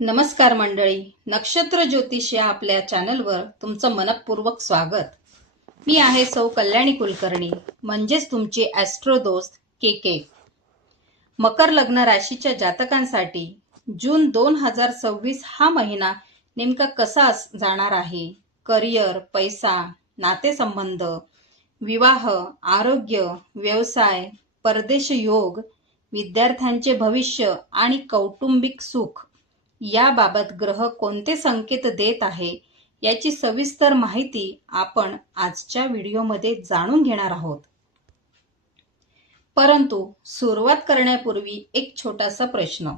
नमस्कार मंडळी, नक्षत्र ज्योतिष या आपल्या चॅनलवर तुमचं मनपूर्वक स्वागत. मी आहे सौ कल्याणी कुलकर्णी, म्हणजेच तुमची ॲस्ट्रो दोस्त के. मकर लग्न राशीच्या जातकांसाठी जून 2026 हा महिना नेमका कसा जाणार आहे? करिअर, पैसा, नातेसंबंध, विवाह, आरोग्य, व्यवसाय, परदेश योग, विद्यार्थ्यांचे भविष्य आणि कौटुंबिक सुख याबाबत ग्रह कोणते संकेत देत आहे याची सविस्तर माहिती आपण आजच्या व्हिडिओमध्ये जाणून घेणार आहोत. परंतु सुरुवात करण्यापूर्वी एक छोटासा प्रश्न.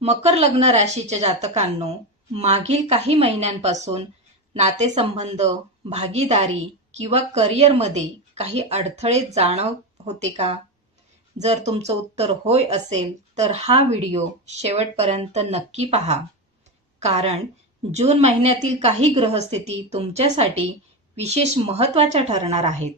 मकर लग्न राशीच्या जातकांनो, मागील काही महिन्यांपासून नातेसंबंध, भागीदारी किंवा करिअरमध्ये काही अडथळे जाणवत होते का? जर तुमचं उत्तर होय असेल तर हा व्हिडिओ शेवटपर्यंत नक्की पहा, कारण जून महिन्यातील काही ग्रहस्थिती तुमच्यासाठी विशेष महत्त्वाच्या ठरणार आहेत.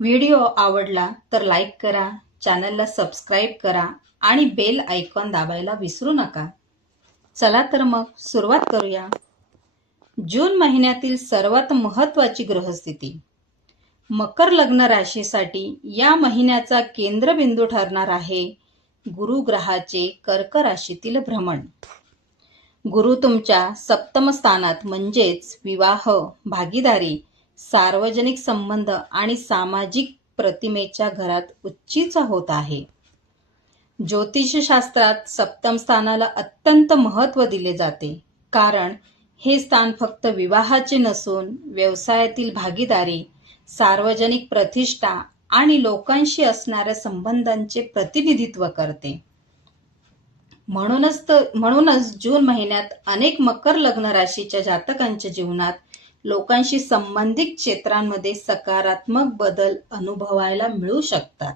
व्हिडिओ आवडला तर लाईक करा, चॅनलला सबस्क्राईब करा आणि बेल आयकॉन दाबायला विसरू नका. चला तर मग सुरुवात करूया. जून महिन्यातील सर्वात महत्त्वाची ग्रहस्थिती. मकर लग्न राशीसाठी या महिन्याचा केंद्रबिंदू ठरणार आहे गुरु ग्रहाचे कर्क राशीतील भ्रमण. गुरु तुमच्या सप्तम स्थानात म्हणजेच विवाह, भागीदारी, सार्वजनिक संबंध आणि सामाजिक प्रतिमेच्या घरात उच्चीचा होत आहे. ज्योतिषशास्त्रात सप्तम स्थानाला अत्यंत महत्त्व दिले जाते, कारण हे स्थान फक्त विवाहाचे नसून व्यवसायातील भागीदारी, सार्वजनिक प्रतिष्ठा आणि लोकांशी असणाऱ्या संबंधांचे प्रतिनिधित्व करते. म्हणूनच जून महिन्यात अनेक मकर लग्न राशीच्या जातकांच्या जीवनात लोकांशी संबंधित क्षेत्रांमध्ये सकारात्मक बदल अनुभवायला मिळू शकतात.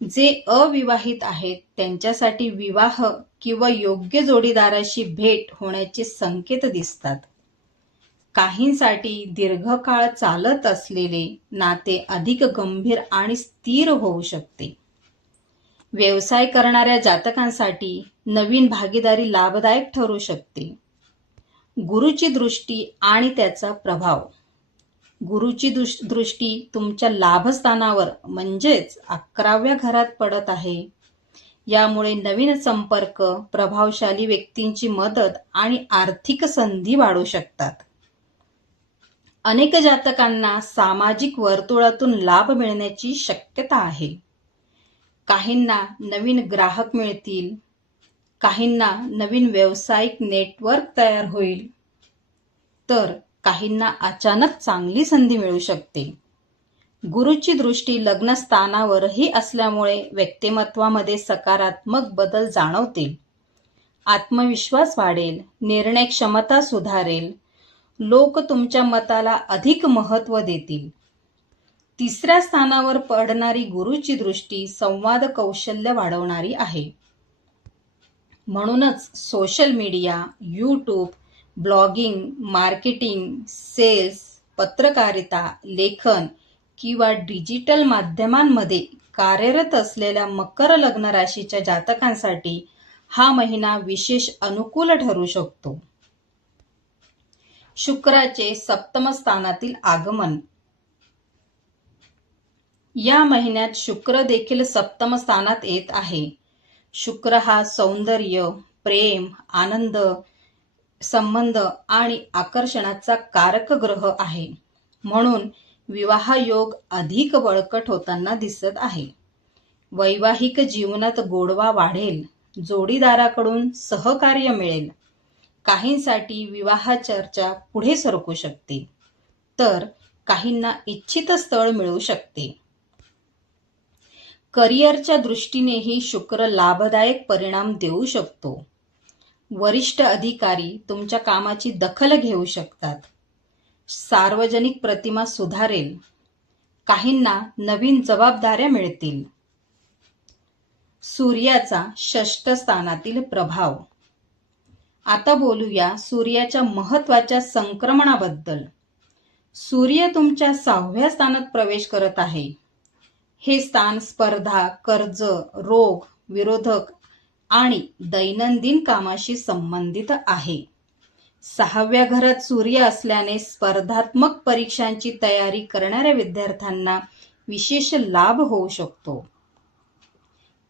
जे अविवाहित आहेत त्यांच्यासाठी विवाह किंवा योग्य जोडीदाराशी भेट होण्याचे संकेत दिसतात. काहींसाठी दीर्घकाळ चालत असलेले नाते अधिक गंभीर आणि स्थिर होऊ शकते. व्यवसाय करणाऱ्या जातकांसाठी नवीन भागीदारी लाभदायक ठरू शकते. गुरुची दृष्टी आणि त्याचा प्रभाव. गुरुची दृष्टी तुमच्या लाभस्थानावर म्हणजेच 11व्या घरात पडत आहे. यामुळे नवीन संपर्क, प्रभावशाली व्यक्तींची मदत आणि आर्थिक संधी वाढू शकतात. अनेक जातकांना सामाजिक वर्तुळातून लाभ मिळण्याची शक्यता आहे. काहींना नवीन ग्राहक मिळतील, काहींना नवीन व्यावसायिक नेटवर्क तयार होईल, तर काहींना अचानक चांगली संधी मिळू शकते. गुरुची दृष्टी लग्नस्थानावरही असल्यामुळे व्यक्तिमत्वामध्ये सकारात्मक बदल जाणवतील. आत्मविश्वास वाढेल, निर्णय क्षमता सुधारेल, लोक तुमच्या मताला अधिक महत्त्व देतील. 3ऱ्या स्थानावर पडणारी गुरुची दृष्टी संवाद कौशल्य वाढवणारी आहे. म्हणूनच social media, YouTube, blogging, marketing, sales, पत्रकारिता, लेखन किंवा डिजिटल माध्यमांमध्ये कार्यरत असलेल्या मकर लग्न राशीच्या जातकांसाठी हा महिना विशेष अनुकूल ठरू शकतो. शुक्राचे सप्तम स्थानातील आगमन. या महिन्यात शुक्र देखील सप्तम स्थानात येत आहे. शुक्र हा सौंदर्य, प्रेम, आनंद, संबंध आणि आकर्षणाचा कारक ग्रह आहे. म्हणून विवाह योग अधिक बळकट होताना दिसत आहे. वैवाहिक जीवनात गोडवा वाढेल, जोडीदाराकडून सहकार्य मिळेल. काहींसाठी विवाह चर्चा पुढे सरकू शकते, तर काहींना इच्छित स्थळ मिळू शकते. करिअरच्या दृष्टीनेही शुक्र लाभदायक परिणाम देऊ शकतो. वरिष्ठ अधिकारी तुमच्या कामाची दखल घेऊ शकतात. सार्वजनिक प्रतिमा सुधारेल. काहींना नवीन जबाबदाऱ्या मिळतील. सूर्याचा 6ष्ठ स्थानातील प्रभाव. आता बोलूया सूर्याच्या महत्त्वाच्या संक्रमणाबद्दल. सूर्य तुमच्या 6व्या स्थानात प्रवेश करत आहे. हे स्थान स्पर्धा, कर्ज, रोग, विरोधक आणि दैनंदिन कामाशी संबंधित आहे. 6व्या घरात सूर्य असल्याने स्पर्धात्मक परीक्षांची तयारी करणाऱ्या विद्यार्थ्यांना विशेष लाभ होऊ शकतो.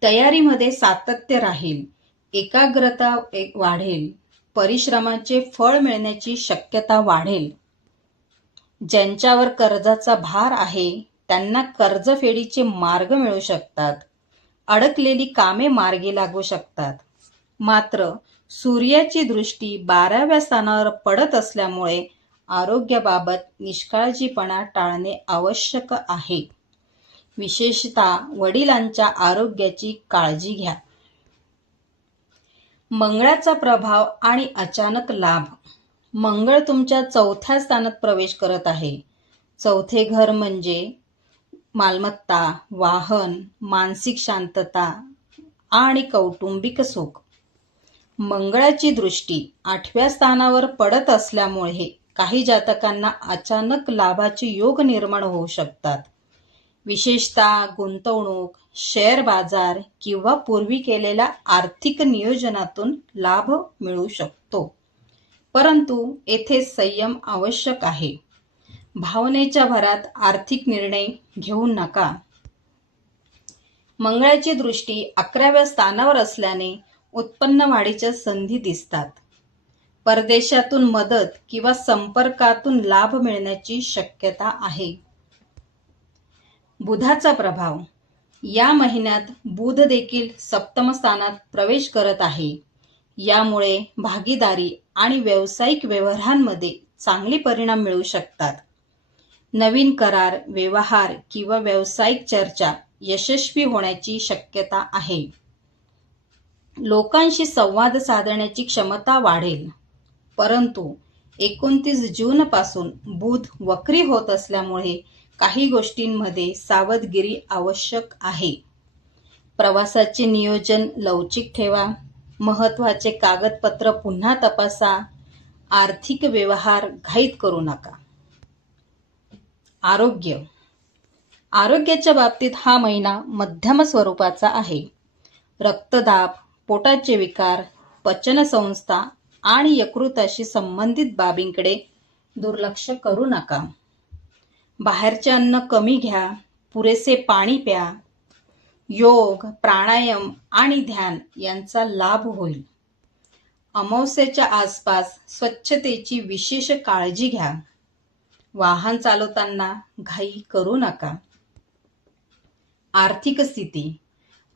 तयारीमध्ये सातत्य राहील, एकाग्रता वाढेल, परिश्रमाचे फळ मिळण्याची शक्यता वाढेल. ज्यांच्यावर कर्जाचा भार आहे त्यांना कर्जफेडीचे मार्ग मिळू शकतात. अडकलेली कामे मार्गी लागू शकतात. मात्र सूर्याची दृष्टी 12व्या स्थानावर पडत असल्यामुळे आरोग्याबाबत निष्काळजीपणा टाळणे आवश्यक आहे. विशेषतः वडिलांच्या आरोग्याची काळजी घ्या. मंगळाचा प्रभाव आणि अचानक लाभ. मंगळ तुमच्या 4थ्या स्थानात प्रवेश करत आहे. 4थे घर म्हणजे मालमत्ता, वाहन, मानसिक शांतता आणि कौटुंबिक सुख. मंगळाची दृष्टी 8व्या स्थानावर पडत असल्यामुळे काही जातकांना अचानक लाभाचे योग निर्माण होऊ शकतात. विशेषतः गुंतवणूक, शेअर बाजार किंवा पूर्वी केलेल्या आर्थिक नियोजनातून लाभ मिळू शकतो. परंतु येथे संयम आवश्यक आहे. भावनेच्या भरात आर्थिक निर्णय घेऊ नका. मंगळाची दृष्टी 11व्या स्थानावर असल्याने उत्पन्न वाढीच्या संधी दिसतात. परदेशातून मदत किंवा संपर्कातून लाभ मिळण्याची शक्यता आहे. बुधाचा प्रभाव. या महिन्यात बुध देखील 7म स्थानात प्रवेश करत आहे. यामुळे भागीदारी आणि व्यावसायिक व्यवहारांमध्ये चांगले परिणाम मिळू शकतात. नवीन करार, व्यवहार किंवा व्यावसायिक चर्चा यशस्वी होण्याची शक्यता आहे. लोकांशी संवाद साधण्याची क्षमता वाढेल. परंतु 29 जूनपासून बुध वक्री होत असल्यामुळे काही गोष्टींमध्ये सावधगिरी आवश्यक आहे. प्रवासाचे नियोजन लवचिक ठेवा. महत्त्वाचे कागदपत्र पुन्हा तपासा. आर्थिक व्यवहार घाईत करू नका. आरोग्य. आरोग्याच्या बाबतीत हा महिना मध्यम स्वरूपाचा आहे. रक्तदाब, पोटाचे विकार, पचनसंस्था आणि यकृताशी संबंधित बाबींकडे दुर्लक्ष करू नका. बाहेरचे अन्न कमी घ्या. पुरेसे पाणी प्या. योग, प्राणायाम आणि ध्यान यांचा लाभ होईल. अमावास्येच्या आसपास स्वच्छतेची विशेष काळजी घ्या. वाहन चालवताना घाई करू नका. आर्थिक स्थिती.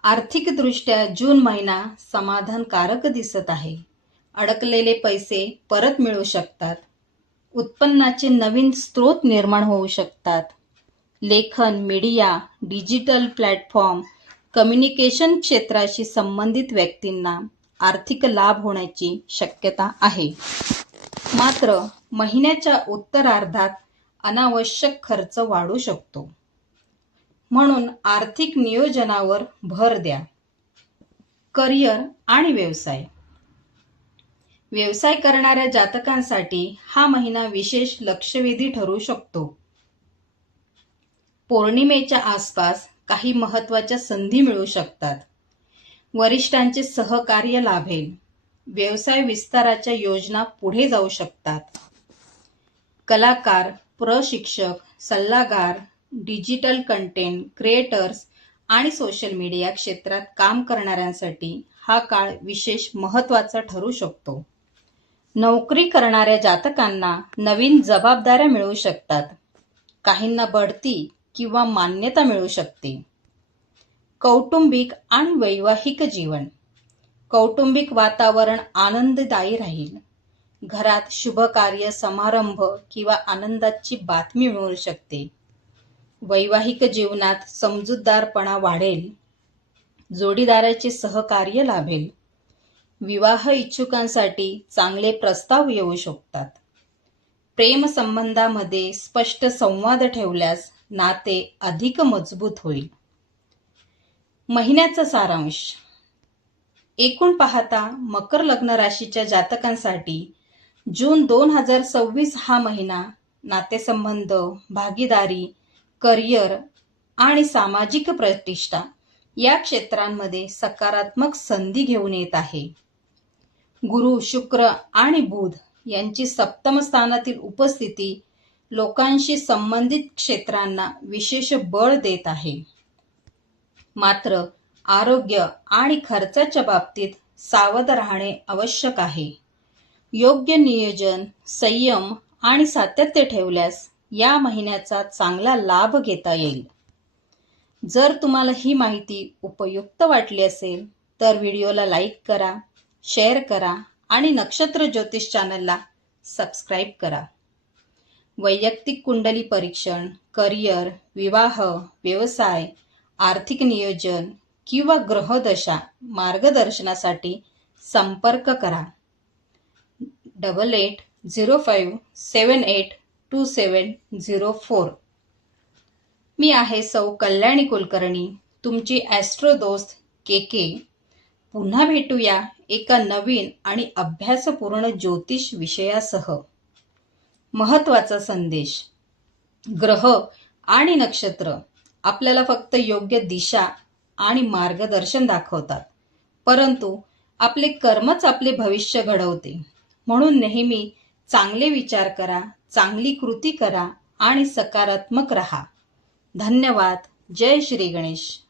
आर्थिकदृष्ट्या जून महिना समाधानकारक दिसत आहे. अडकलेले पैसे परत मिळू शकतात. उत्पन्नाचे नवीन स्रोत निर्माण होऊ शकतात. लेखन, मीडिया, डिजिटल प्लॅटफॉर्म, कम्युनिकेशन क्षेत्राशी संबंधित व्यक्तींना आर्थिक लाभ होण्याची शक्यता आहे. मात्र महिन्याच्या उत्तरार्धात अनावश्यक खर्च वाढू शकतो. म्हणून आर्थिक नियोजनावर भर द्या. करिअर आणि व्यवसाय. व्यवसाय करणाऱ्या जातकांसाठी हा महिना विशेष लक्षवेधी ठरू शकतो. पौर्णिमेच्या आसपास काही महत्त्वाच्या संधी मिळू शकतात. वरिष्ठांचे सहकार्य लाभेल. व्यवसाय विस्ताराच्या योजना पुढे जाऊ शकतात. कलाकार, प्रशिक्षक, सल्लागार, डिजिटल कंटेंट क्रिएटर्स आणि सोशल मीडिया क्षेत्रात काम करणाऱ्यांसाठी हा काळ विशेष महत्त्वाचा ठरू शकतो. नोकरी करणाऱ्या जातकांना नवीन जबाबदाऱ्या मिळू शकतात. काहींना बढती किंवा मान्यता मिळू शकते. कौटुंबिक आणि वैवाहिक जीवन. कौटुंबिक वातावरण आनंददायी राहील. घरात शुभ कार्य, समारंभ किंवा आनंदाची बातमी मिळू शकते. वैवाहिक जीवनात समजूतदारपणा वाढेल. जोडीदाराचे सहकार्य लाभेल. विवाह इच्छुकांसाठी चांगले प्रस्ताव येऊ शकतात. प्रेम संबंधामध्ये स्पष्ट संवाद ठेवल्यास नाते अधिक मजबूत होईल. महिन्याचा सारांश. एकूण पाहता मकर लग्न राशीच्या जातकांसाठी जून 2026 हा महिना नातेसंबंध, भागीदारी, करिअर आणि सामाजिक प्रतिष्ठा या क्षेत्रांमध्ये सकारात्मक संधी घेऊन येत आहे. गुरु, शुक्र आणि बुध यांची सप्तम स्थानातील उपस्थिती लोकांशी संबंधित क्षेत्रांना विशेष बळ देत आहे. मात्र आरोग्य आणि खर्चाच्या बाबतीत सावध राहणे आवश्यक आहे. योग्य नियोजन, संयम आणि सातत्य ठेवल्यास या महिन्याचा चांगला लाभ घेता येईल. जर तुम्हाला ही माहिती उपयुक्त वाटली असेल तर व्हिडिओला लाईक करा, शेअर करा आणि नक्षत्र ज्योतिष चॅनलला सबस्क्राईब करा. वैयक्तिक कुंडली परीक्षण, करिअर, विवाह, व्यवसाय, आर्थिक नियोजन किंवा ग्रहदशा मार्गदर्शनासाठी संपर्क करा. 8805782704. मी आहे सौ कल्याणी कुलकर्णी, तुमची ॲस्ट्रो दोस्त के. पुन्हा भेटूया एका नवीन आणि अभ्यासपूर्ण ज्योतिष विषयासह. महत्त्वाचा संदेश: ग्रह आणि नक्षत्र आपल्याला फक्त योग्य दिशा आणि मार्गदर्शन दाखवतात, परंतु आपले कर्मच आपले भविष्य घडवते. म्हणून नेहमी चांगले विचार करा, चांगली कृती करा आणि सकारात्मक रहा. धन्यवाद. जय श्री गणेश.